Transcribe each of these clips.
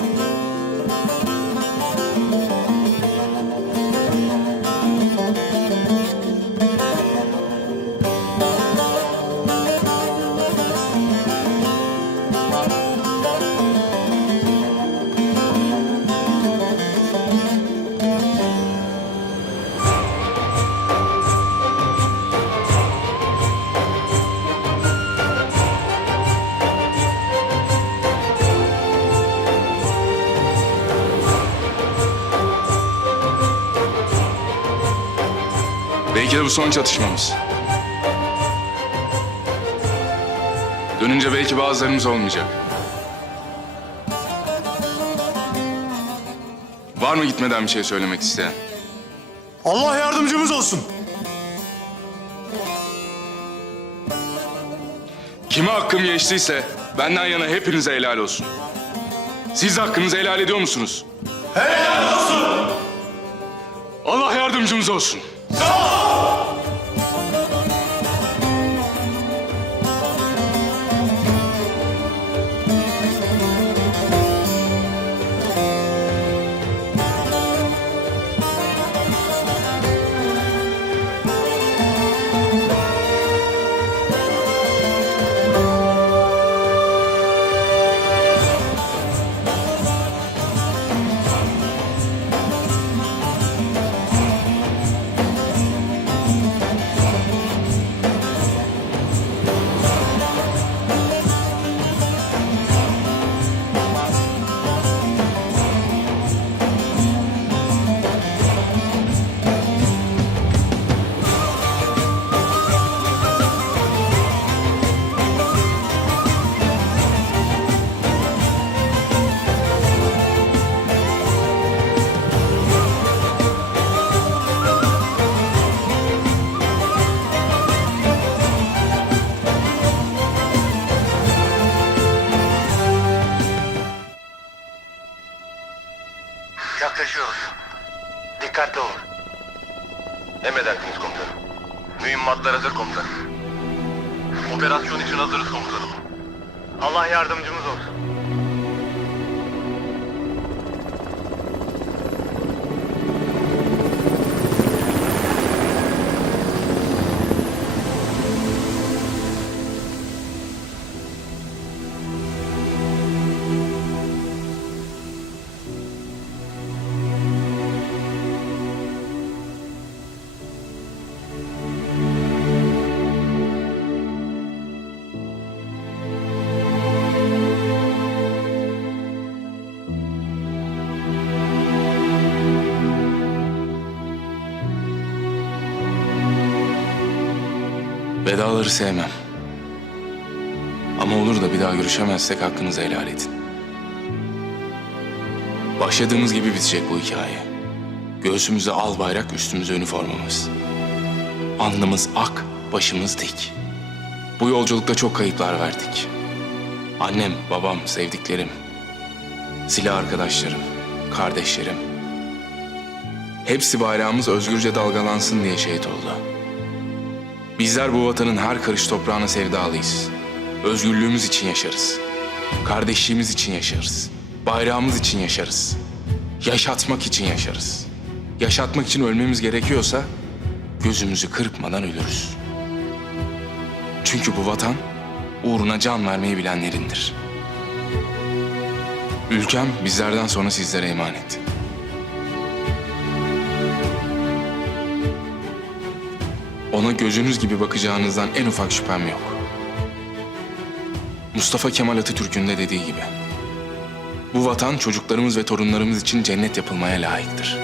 Thank you. Son çatışmamız. Dönünce belki bazılarımız olmayacak. Var mı gitmeden bir şey söylemek isteyen? Allah yardımcımız olsun. Kime hakkım geçtiyse benden yana hepinize helal olsun. Siz hakkınızı helal ediyor musunuz? Helal olsun. Allah yardımcımız olsun. Mühimmatlar hazır komutanım. Operasyon için hazırız komutanım. Allah yardımcımız olsun. Vedaları sevmem. Ama olur da bir daha görüşemezsek hakkınızı helal edin. Başladığımız gibi bitecek bu hikaye. Göğsümüze al bayrak, üstümüze üniformamız. Alnımız ak, başımız dik. Bu yolculukta çok kayıplar verdik. Annem, babam, sevdiklerim, silah arkadaşlarım, kardeşlerim. Hepsi bayrağımız özgürce dalgalansın diye şehit oldu. Bizler bu vatanın her karış toprağına sevdalıyız. Özgürlüğümüz için yaşarız. Kardeşliğimiz için yaşarız. Bayrağımız için yaşarız. Yaşatmak için yaşarız. Yaşatmak için ölmemiz gerekiyorsa gözümüzü kırpmadan ölürüz. Çünkü bu vatan uğruna can vermeyi bilenlerindir. Ülkem bizlerden sonra sizlere emanet. Ona gözünüz gibi bakacağınızdan en ufak şüphem yok. Mustafa Kemal Atatürk'ün de dediği gibi. Bu vatan çocuklarımız ve torunlarımız için cennet yapılmaya layıktır.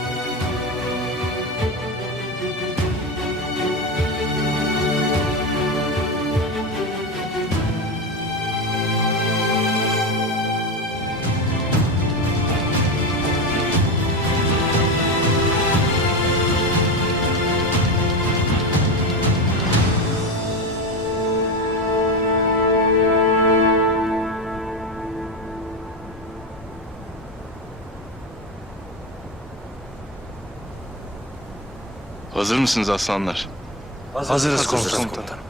Hazır mısınız aslanlar? Hazırız, Hazırız komutanım. komutanım.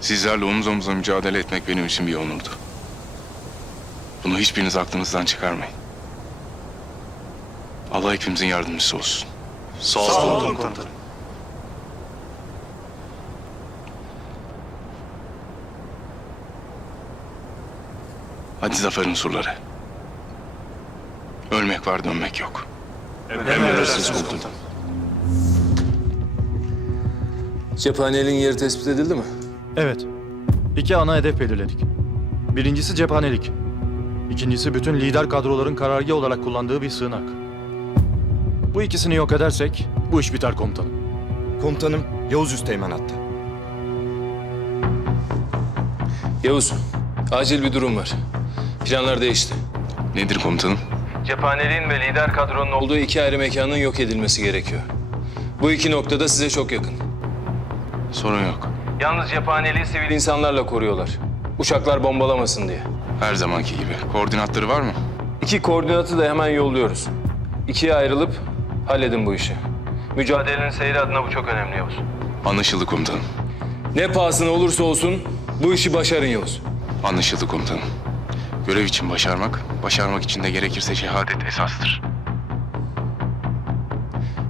Sizlerle omuz omuza mücadele etmek benim için bir onurdu. Bunu hiçbiriniz aklınızdan çıkarmayın. Allah hepimizin yardımcısı olsun. Sağ, Sağ olun komutanım. komutanım. Hadi zaferin surları. Ölmek var dönmek yok. Emredersiniz komutanım. Cephaneliğin yeri tespit edildi mi? Evet. İki ana hedef belirledik. Birincisi cephanelik. İkincisi bütün lider kadroların karargah olarak kullandığı bir sığınak. Bu ikisini yok edersek bu iş biter komutanım. Komutanım Yavuz Üsteğmen hatta. Yavuz, acil bir durum var. Planlar değişti. Nedir komutanım? Cephaneliğin ve lider kadronun olduğu iki ayrı mekanın yok edilmesi gerekiyor. Bu iki noktada size çok yakın. Sorun yok. Yalnız cephaneliği sivil insanlarla koruyorlar. Uçaklar bombalamasın diye. Her zamanki gibi. Koordinatları var mı? İki koordinatı da hemen yolluyoruz. İkiye ayrılıp halledin bu işi. Mücadelenin seyri adına bu çok önemli Yavuz. Anlaşıldı komutanım. Ne pahasına olursa olsun bu işi başarın Yavuz. Anlaşıldı komutanım. Görev için başarmak, başarmak için de gerekirse şehadet esastır.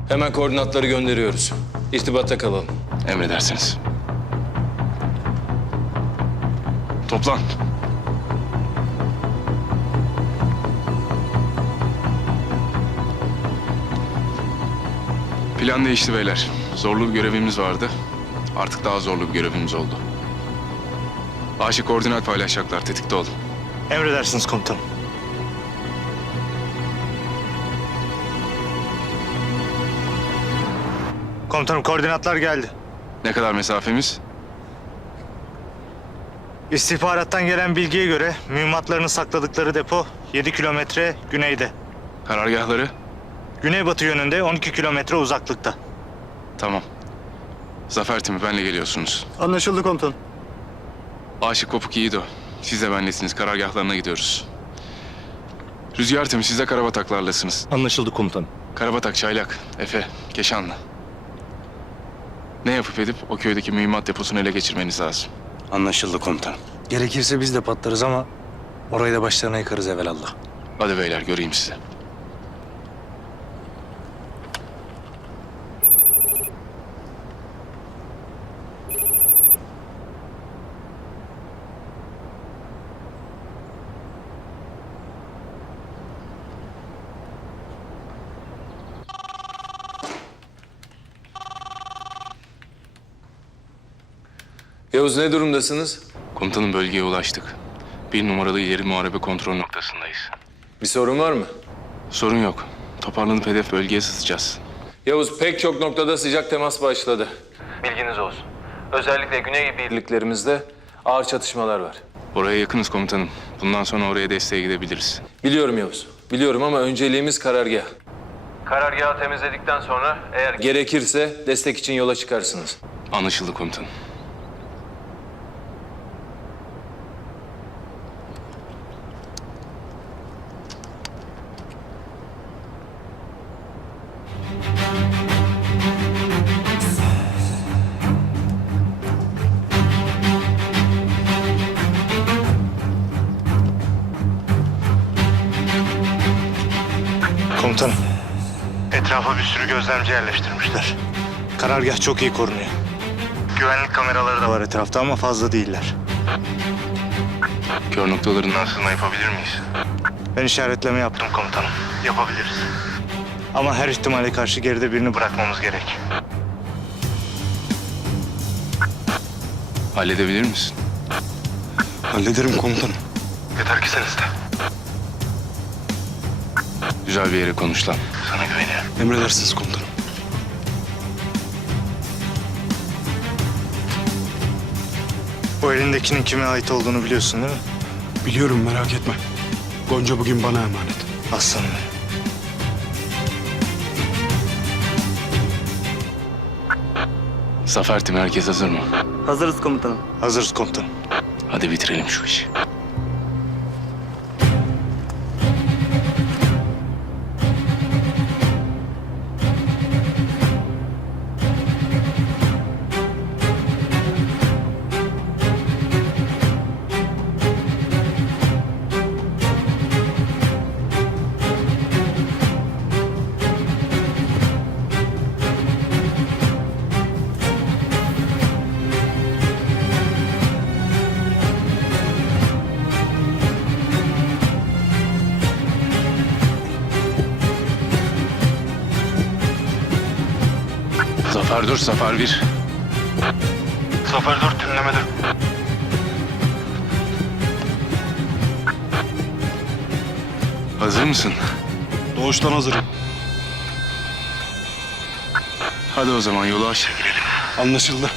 Hemen koordinatları gönderiyoruz. İrtibatta kalalım. Emredersiniz. Toplan. Plan değişti beyler. Zorlu bir görevimiz vardı. Artık daha zorlu bir görevimiz oldu. Aşık koordinat paylaşacaklar. Tetikte olun. Emredersiniz komutanım. Komutanım koordinatlar geldi. Ne kadar mesafemiz? İstihbarattan gelen bilgiye göre mühimmatlarını sakladıkları depo 7 kilometre güneyde. Karargahları? Güneybatı yönünde 12 kilometre uzaklıkta. Tamam. Zafer timi benle geliyorsunuz. Anlaşıldı komutanım. Aşık Kopuk Yiğido. Siz de benlesiniz. Karargahlarına gidiyoruz. Rüzgar timi siz de karabataklarlasınız. Anlaşıldı komutanım. Karabatak, Çaylak, Efe, Keşanlı. Ne yapıp edip o köydeki mühimmat deposunu ele geçirmeniz lazım. Anlaşıldı komutanım. Gerekirse biz de patlarız ama orayı da başlarına yıkarız evelallah. Hadi beyler göreyim sizi. Yavuz ne durumdasınız? Komutanın bölgeye ulaştık. Bir numaralı ileri muharebe kontrol noktasındayız. Bir sorun var mı? Sorun yok. Toparlanıp hedef bölgeye sızacağız. Yavuz pek çok noktada sıcak temas başladı. Bilginiz olsun. Özellikle güney birliklerimizde ağır çatışmalar var. Oraya yakınız komutanım. Bundan sonra oraya desteğe gidebiliriz. Biliyorum Yavuz. Biliyorum ama önceliğimiz karargah. Karargahı temizledikten sonra eğer gerekirse destek için yola çıkarsınız. Anlaşıldı komutanım. Komutanım. Etrafa bir sürü gözlemci yerleştirmişler. Karargah çok iyi korunuyor. Güvenlik kameraları da var etrafta ama fazla değiller. Kör noktalarından sızma yapabilir miyiz? Ben işaretleme yaptım komutanım. Yapabiliriz. Ama her ihtimale karşı geride birini bırakmamız gerek. Halledebilir misin? Hallederim komutanım. Yeter ki sen iste. Güzel bir yere konuş lan. Sana güveniyorum. Emredersiniz komutanım. Bu elindekinin kime ait olduğunu biliyorsun değil mi? Biliyorum merak etme. Gonca bugün bana emanet. Aslanım benim. Zafer timi herkes hazır mı? Hazırız komutanım. Hazırız komutanım. Hadi bitirelim şu işi. Zafer dur, Zafer bir. Zafer dur dinlemedim. Hazır mısın? Doğuştan hazırım. Hadi o zaman yolu aç. Anlaşıldı.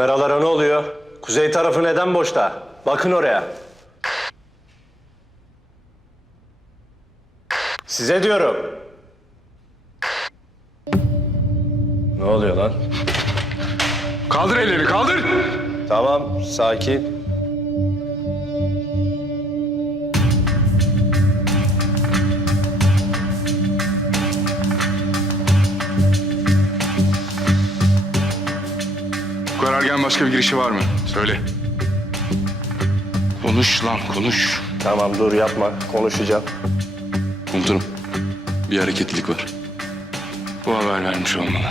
Kameralara ne oluyor? Kuzey tarafı neden boşta? Bakın oraya. Size diyorum. Ne oluyor lan? Kaldır elleri, kaldır! Tamam, sakin. Başka bir girişi var mı? Söyle. Konuş lan, konuş. Tamam dur yapma, konuşacağım. Komutanım, bir hareketlilik var. Bu haber vermiş olmalı.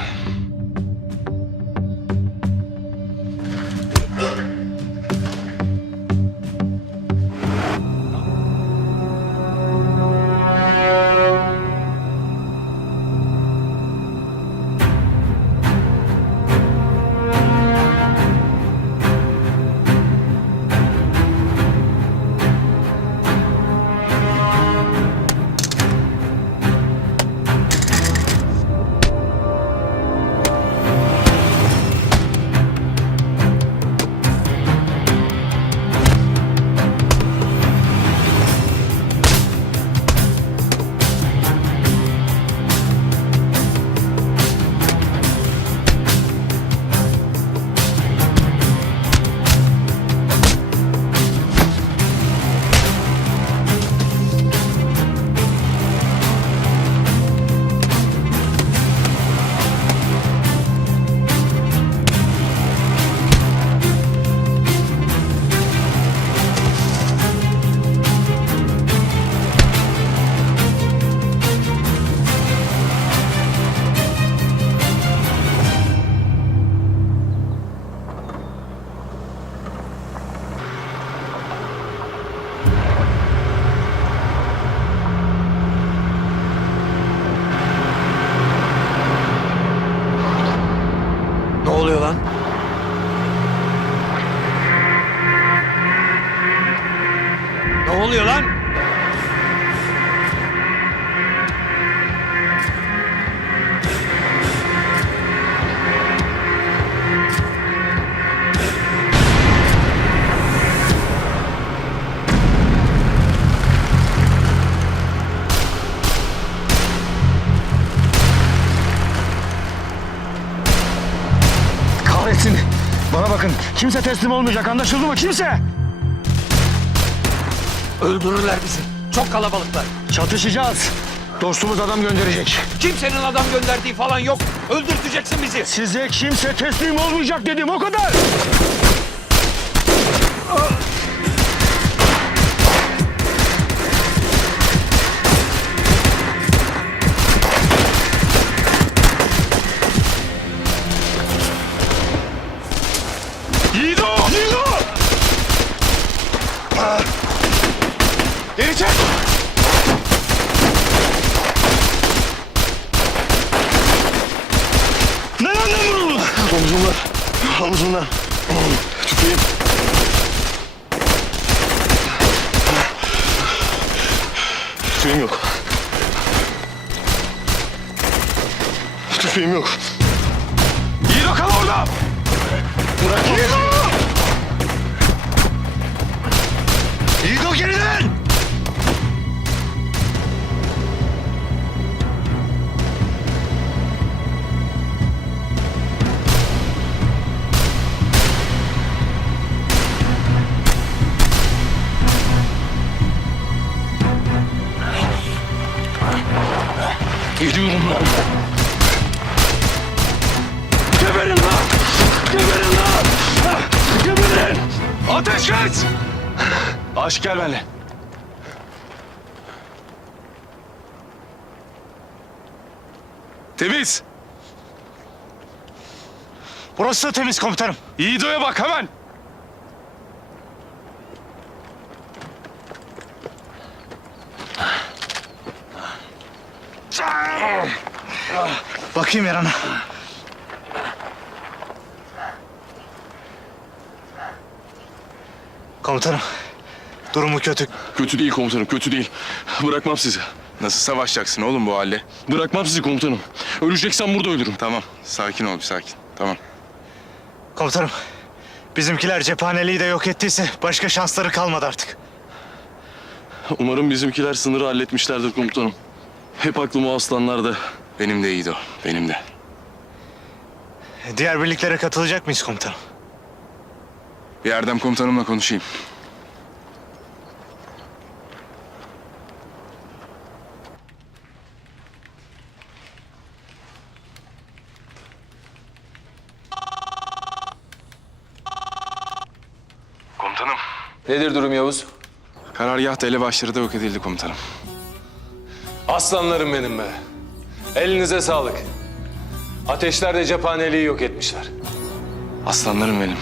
Kimse teslim olmayacak. Anlaşıldı mı? Kimse. Öldürürler bizi. Çok kalabalıklar. Çatışacağız. Dostumuz adam gönderecek. Kimsenin adam gönderdiği falan yok. Öldürteceksin bizi. Size kimse teslim olmayacak dedim. O kadar. Omzumdan, omzumdan. Tutayım. Tüfeğim yok. Tüfeğim yok. Yiğit kal orada! Bırak Yiğit o! Yiğit o geriden! Ateş et! Aşk gel benimle. Temiz. Burası da temiz komutanım. Yiğido'ya bak hemen. Bakayım yarana. Komutanım, durumu kötü. Kötü değil komutanım, kötü değil. Bırakmam sizi. Nasıl savaşacaksın oğlum bu halde? Bırakmam sizi komutanım. Öleceksem burada ölürüm. Tamam, sakin ol bir sakin. Tamam. Komutanım, bizimkiler cephaneliği de yok ettiyse başka şansları kalmadı artık. Umarım bizimkiler sınırı halletmişlerdir komutanım. Hep aklım o aslanlarda. Benim de Yiğido, benim de. Diğer birliklere katılacak mıyız komutanım? Bir Erdem komutanımla konuşayım. Komutanım. Nedir durum Yavuz? Karargah elebaşları da yok edildi komutanım. Aslanlarım benim be. Elinize sağlık. Ateşler de cephaneliği yok etmişler. Aslanlarım benim.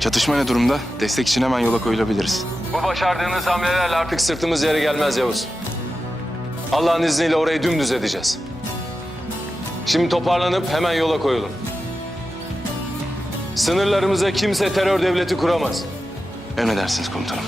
Çatışma ne durumda? Destek için hemen yola koyulabiliriz. Bu başardığınız hamlelerle artık sırtımız yere gelmez Yavuz. Allah'ın izniyle orayı dümdüz edeceğiz. Şimdi toparlanıp hemen yola koyulun. Sınırlarımıza kimse terör devleti kuramaz. Emredersiniz komutanım.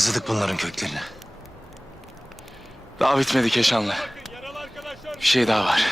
Kazıdık bunların köklerini. Daha bitmedi Keşanlı. Bir şey daha var.